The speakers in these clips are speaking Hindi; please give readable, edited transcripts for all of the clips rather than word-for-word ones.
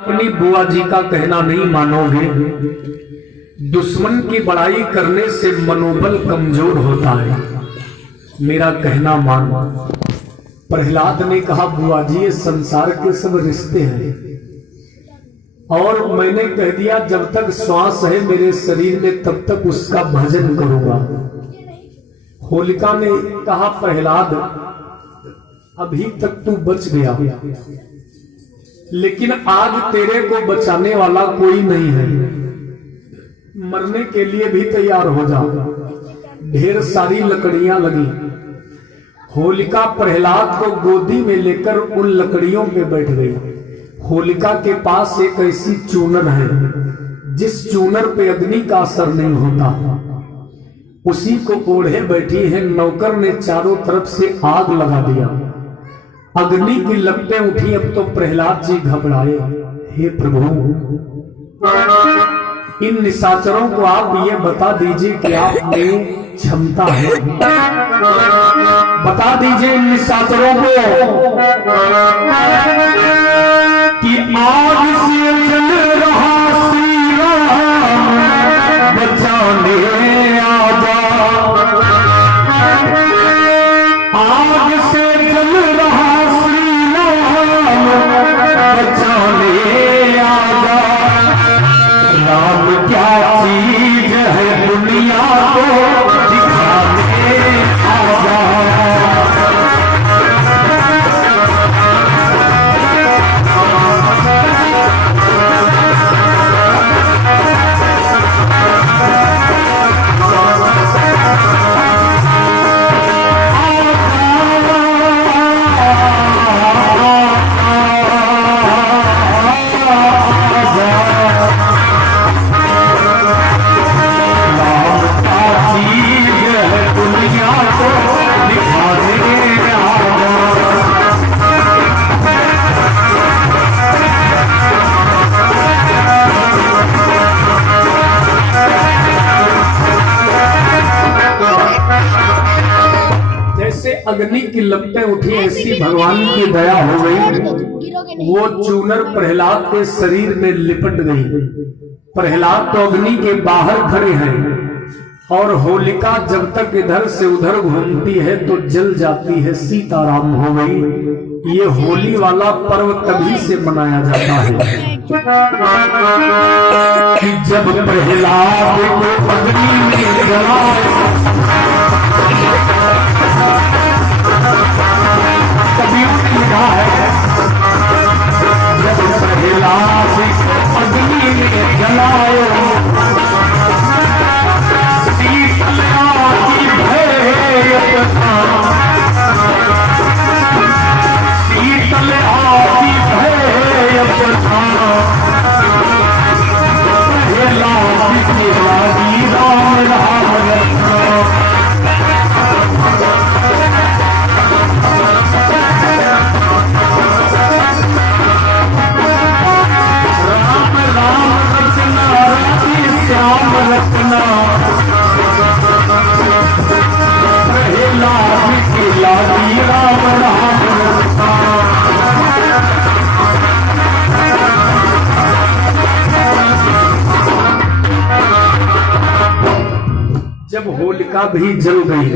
अपनी बुआ जी का कहना नहीं मानोगे, दुश्मन की बड़ाई करने से मनोबल कमजोर होता है। मेरा कहना मानो। प्रहलाद ने कहा, बुआ जी ये संसार के सब रिश्ते हैं और मैंने कह दिया जब तक श्वास है मेरे शरीर में तब तक उसका भजन करूंगा। होलिका ने कहा, प्रहलाद अभी तक तू बच गया, लेकिन आज तेरे को बचाने वाला कोई नहीं है। मरने के लिए भी तैयार हो जा। ढेर सारी लकड़ियां लगी। होलिका प्रहलाद को गोदी में लेकर उन लकड़ियों पे बैठ गई। होलिका के पास एक ऐसी चूनर है जिस चूनर पे अग्नि का असर नहीं होता, उसी को ओढ़े बैठी है। नौकर ने चारों तरफ से आग लगा दिया। अग्नि की लपटें उठी। अब तो प्रहलाद जी घबराए। हे प्रभु, इन निशाचरों को आप ये बता दीजिए कि आप में क्षमता है। बता दीजिए इन निशाचरों को कि आग से जल रहा श्री राम बचाने आजा। आग से जल रहा श्री राम बचाने आजा। राम क्या चीज है दुनिया को दिखाने आजा। अग्नि की लपटें उठी, ऐसी भगवान की दया हो गई। वो चूनर प्रहलाद के शरीर में लिपट गई। प्रहलाद तो अग्नि के बाहर खड़े हैं और होलिका जब तक इधर से उधर घूमती है तो जल जाती है। सीताराम हो गई। ये होली वाला पर्व तभी से मनाया जाता है कि जब प्रहलाद को अग्नि में जलाया। कभी लिखा है जब प्रहलाद को अग्नि में जलायो, शीतल आदि भय था। शीतल आदि भय था। प्रहलाद के लागी राम राम रखा। श्याम रत्ना प्रहलाद की लागी राम राम रत्ना। जब होलिका भी जल गई,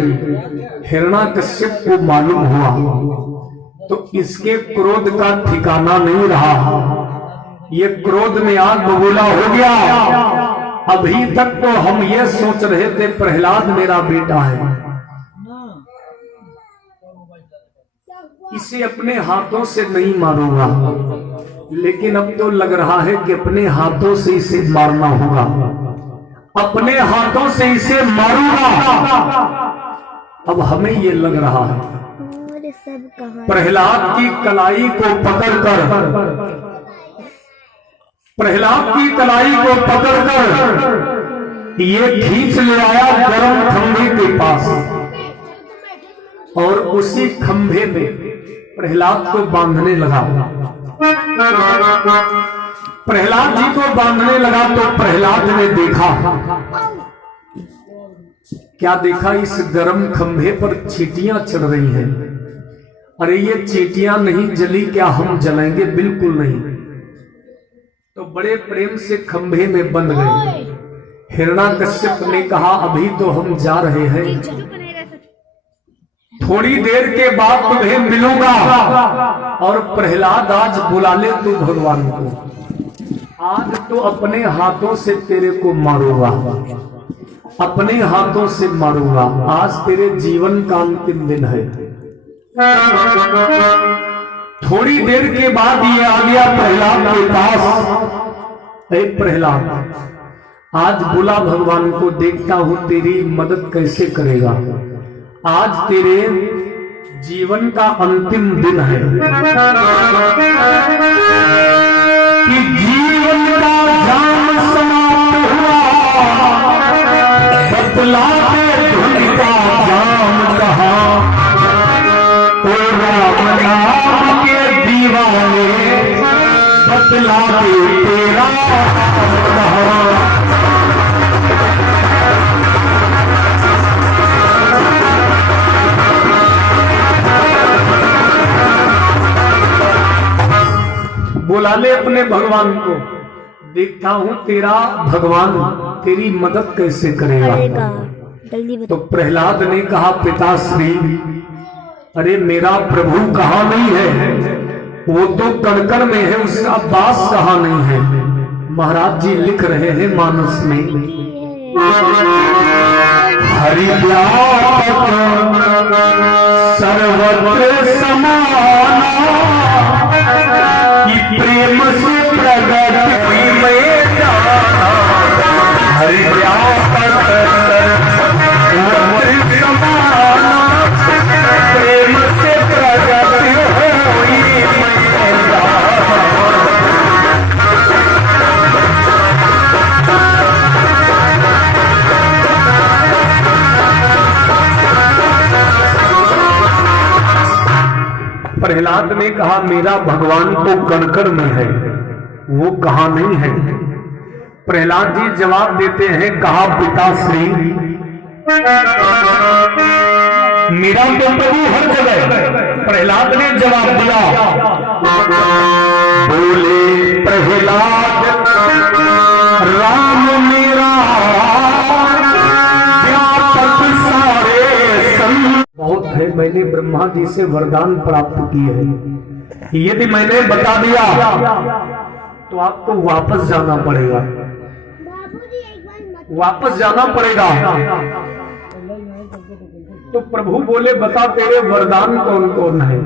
हिरण्याकश्यप को मालूम हुआ तो इसके क्रोध का ठिकाना नहीं रहा। ये क्रोध में आग बबूला हो गया। अभी तक तो हम ये सोच रहे थे प्रहलाद मेरा बेटा है, इसे अपने हाथों से नहीं मारूंगा, लेकिन अब तो लग रहा है कि अपने हाथों से इसे मारना होगा। अपने हाथों से इसे मारूंगा। अब हमें ये लग रहा है प्रहलाद की कलाई को पकड़कर, प्रहलाद की कलाई को पकड़कर ये खींच ले आया गर्म खंभे के पास और उसी खंभे में प्रहलाद को बांधने लगा। प्रहलाद जी को बांधने लगा तो प्रहलाद ने देखा, क्या देखा? इस गर्म खंभे पर चींटियां चढ़ रही हैं। अरे ये चींटियां नहीं जली क्या हम जलेंगे? बिल्कुल नहीं। तो बड़े प्रेम से खंभे में बंध गए। हिरण्याकश्यप ने कहा अभी तो हम जा रहे हैं, थोड़ी देर के बाद तुम्हें मिलूंगा। और प्रहलाद आज बुला ले तू भगवान को, आज तो अपने हाथों से तेरे को मारूंगा, अपने हाथों से मारूंगा, आज तेरे जीवन का अंतिम दिन है। थोड़ी देर के बाद ये आ गया प्रहलाद के पास। ऐ प्रहलाद, आज बुला भगवान को, देखता हूं तेरी मदद कैसे करेगा। आज तेरे जीवन का अंतिम दिन है कि जीवन का जाम समाप्त हुआ, बतला दे धुन का जाम कहाँ। ओ राम नाम के दीवाने, बतला दे तेरा कहाँ। बुला ले अपने भगवान को, देखता हूं तेरा भगवान तेरी मदद कैसे करेगा। तो प्रहलाद ने कहा पिताश्री, अरे मेरा प्रभु कहाँ नहीं है, वो तो कणकण में है, उसका वास कहाँ नहीं है। महाराज जी लिख रहे हैं मानस में, हरि व्यापक सर्वत्र समाना, प्रेम से प्रगट हुई मैं जाना। हरि व्यापक सर्वत्र समाना, प्रेम से प्रगट हुई मैं जाना। प्रहलाद ने कहा मेरा भगवान तो कणकण में है, वो कहाँ नहीं है। प्रहलाद जी जवाब देते हैं, कहा पिताश्री, मेरा तो प्रभु हर जगह। प्रहलाद ने जवाब दिया, बोले प्रहलाद राम मेरा व्यापक सारे संग। बहुत है, मैंने ब्रह्मा जी से वरदान प्राप्त किए हैं, यदि मैंने बता दिया तो आपको वापस जाना पड़ेगा, वापस जाना पड़ेगा। तो प्रभु बोले बता तेरे वरदान कौन कौन है।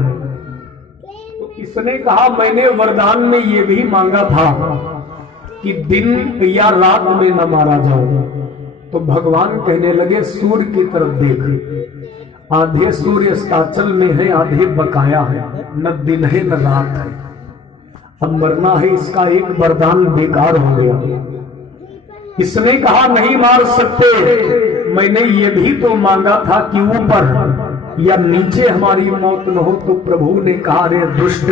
तो इसने कहा मैंने वरदान में ये भी मांगा था कि दिन या रात में न मारा जाऊं। तो भगवान कहने लगे सूर्य की तरफ देख, आधे सूर्य अस्ताचल में है, आधे बकाया है, न दिन है न रात है, अब मरना है, इसका एक वरदान बेकार हो गया। इसने कहा नहीं मार सकते, मैंने ये भी तो मांगा था कि ऊपर या नीचे हमारी मौत न हो। तो प्रभु ने कहा रे दुष्ट,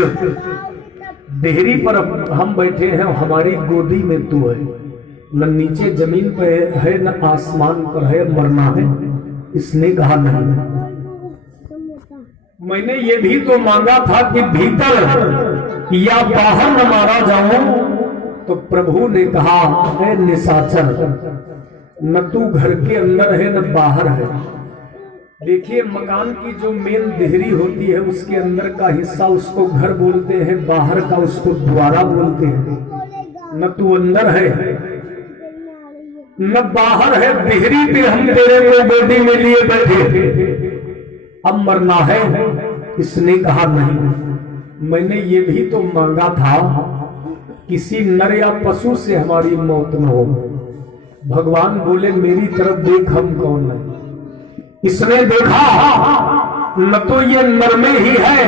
देहरी पर हम बैठे हैं, हमारी गोदी में तू है, न नीचे जमीन पे है न आसमान पर है, मरना है। इसने कहा नहीं, मैंने ये भी तो मांगा था कि भीतर या बाहर न मारा जाऊं। तो प्रभु ने कहा है निशाचर, न तू घर के अंदर है न बाहर है। देखिए मकान की जो मेन देहरी होती है उसके अंदर का हिस्सा उसको घर बोलते हैं, बाहर का उसको द्वारा बोलते हैं। न तू अंदर है न बाहर है, देहरी पे हम तेरे को गोदी में लिए बैठे, अब मरना है। इसने कहा नहीं, मैंने ये भी तो मांगा था किसी नर या पशु से हमारी मौत न हो। भगवान बोले मेरी तरफ देख, हम कौन है। इसने देखा न तो ये नर में ही है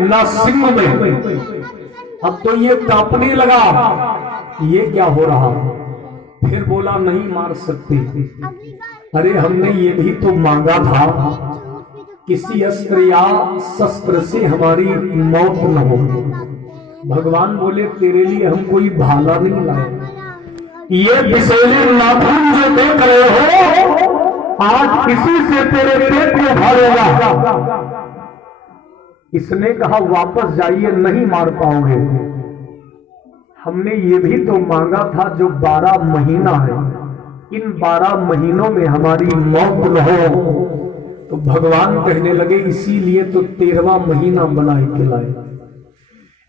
न सिंह में, अब तो ये कांपने लगा, ये क्या हो रहा। फिर बोला नहीं मार सकते। अरे हमने ये भी तो मांगा था किसी अस्त्र या शस्त्र से हमारी मौत न हो। भगवान बोले तेरे लिए हम कोई भाला नहीं लाए, ये विषैले नाखून जो देख रहे हो आज किसी से तेरे पेट में भरेगा। इसने कहा वापस जाइए, नहीं मार पाओगे। हमने ये भी तो मांगा था जो 12 महीना है, इन 12 महीनों में हमारी मौत न हो। तो भगवान कहने लगे इसीलिए तो 13वां महीना बनाई के लाए,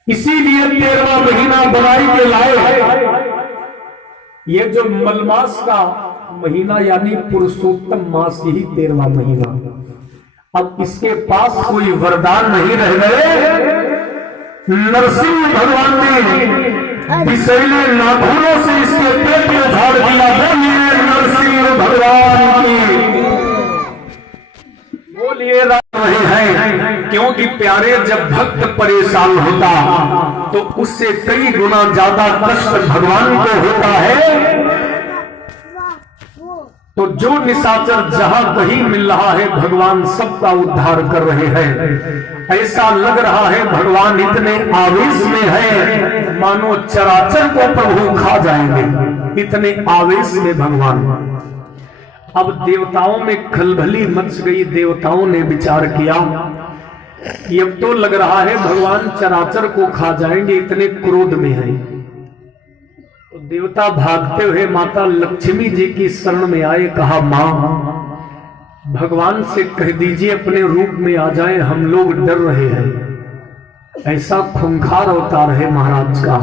इसीलिए 13वां महीना बनाई के लाए। ये जो मलमास का महीना यानी पुरुषोत्तम मास, यही 13वां महीना। अब इसके पास कोई वरदान नहीं रह गए। नरसिंह भगवान ने विषैले नाखूनों से इसके पेट को झाड़ दिया। बोलिए नरसिंह भगवान की, बोलिए रहे हैं। क्योंकि प्यारे जब भक्त परेशान होता तो उससे कई गुना ज्यादा कष्ट भगवान को होता है। तो जो निशाचर जहां कहीं मिल रहा है भगवान सबका उद्धार कर रहे हैं। ऐसा लग रहा है भगवान इतने आवेश में है मानो चराचर को प्रभु खा जाएंगे, इतने आवेश में भगवान। अब देवताओं में खलबली मच गई। देवताओं ने विचार किया कि अब तो लग रहा है भगवान चराचर को खा जाएंगे, इतने क्रोध में है। तो देवता भागते हुए माता लक्ष्मी जी की शरण में आए। कहा मां, भगवान से कह दीजिए अपने रूप में आ जाए, हम लोग डर रहे हैं। ऐसा खूंखार अवतार है महाराज का।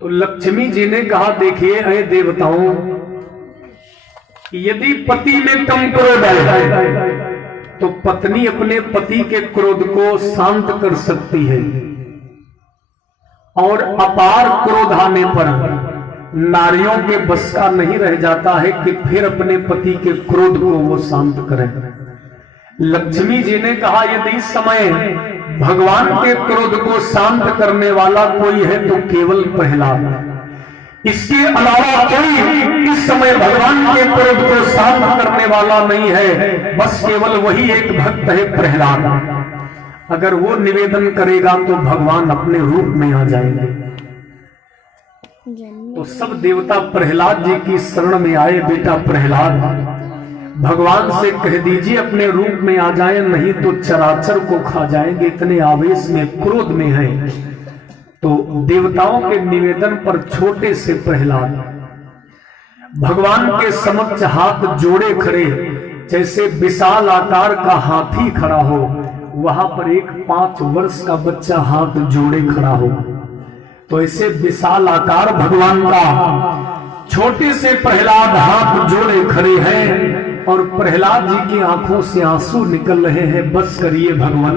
तो लक्ष्मी जी ने कहा देखिए अरे देवताओं, यदि पति में कम क्रोध है तो पत्नी अपने पति के क्रोध को शांत कर सकती है, और अपार क्रोध आने पर नारियों के बस का नहीं रह जाता है कि फिर अपने पति के क्रोध को वो शांत करें। लक्ष्मी जी ने कहा यदि इस समय भगवान के क्रोध को शांत करने वाला कोई है तो केवल प्रहलाद, इसके अलावा कोई इस समय भगवान के क्रोध को शांत करने वाला नहीं है। बस केवल वही एक भक्त है प्रहलाद। अगर वो निवेदन करेगा तो भगवान अपने रूप में आ जाएंगे। तो सब देवता प्रहलाद जी की शरण में आए। बेटा प्रहलाद, भगवान से कह दीजिए अपने रूप में आ जाए, नहीं तो चराचर को खा जाएंगे, इतने आवेश में क्रोध में है। तो देवताओं के निवेदन पर छोटे से प्रहलाद भगवान के समक्ष हाथ जोड़े खड़े, जैसे विशाल आकार का हाथी खड़ा हो, वहां पर एक 5 वर्ष का बच्चा हाथ जोड़े खड़ा हो। तो ऐसे विशाल आकार भगवान का छोटे से प्रहलाद हाथ जोड़े खड़े हैं, और प्रहलाद जी की आंखों से आंसू निकल रहे हैं। बस करिए भगवान,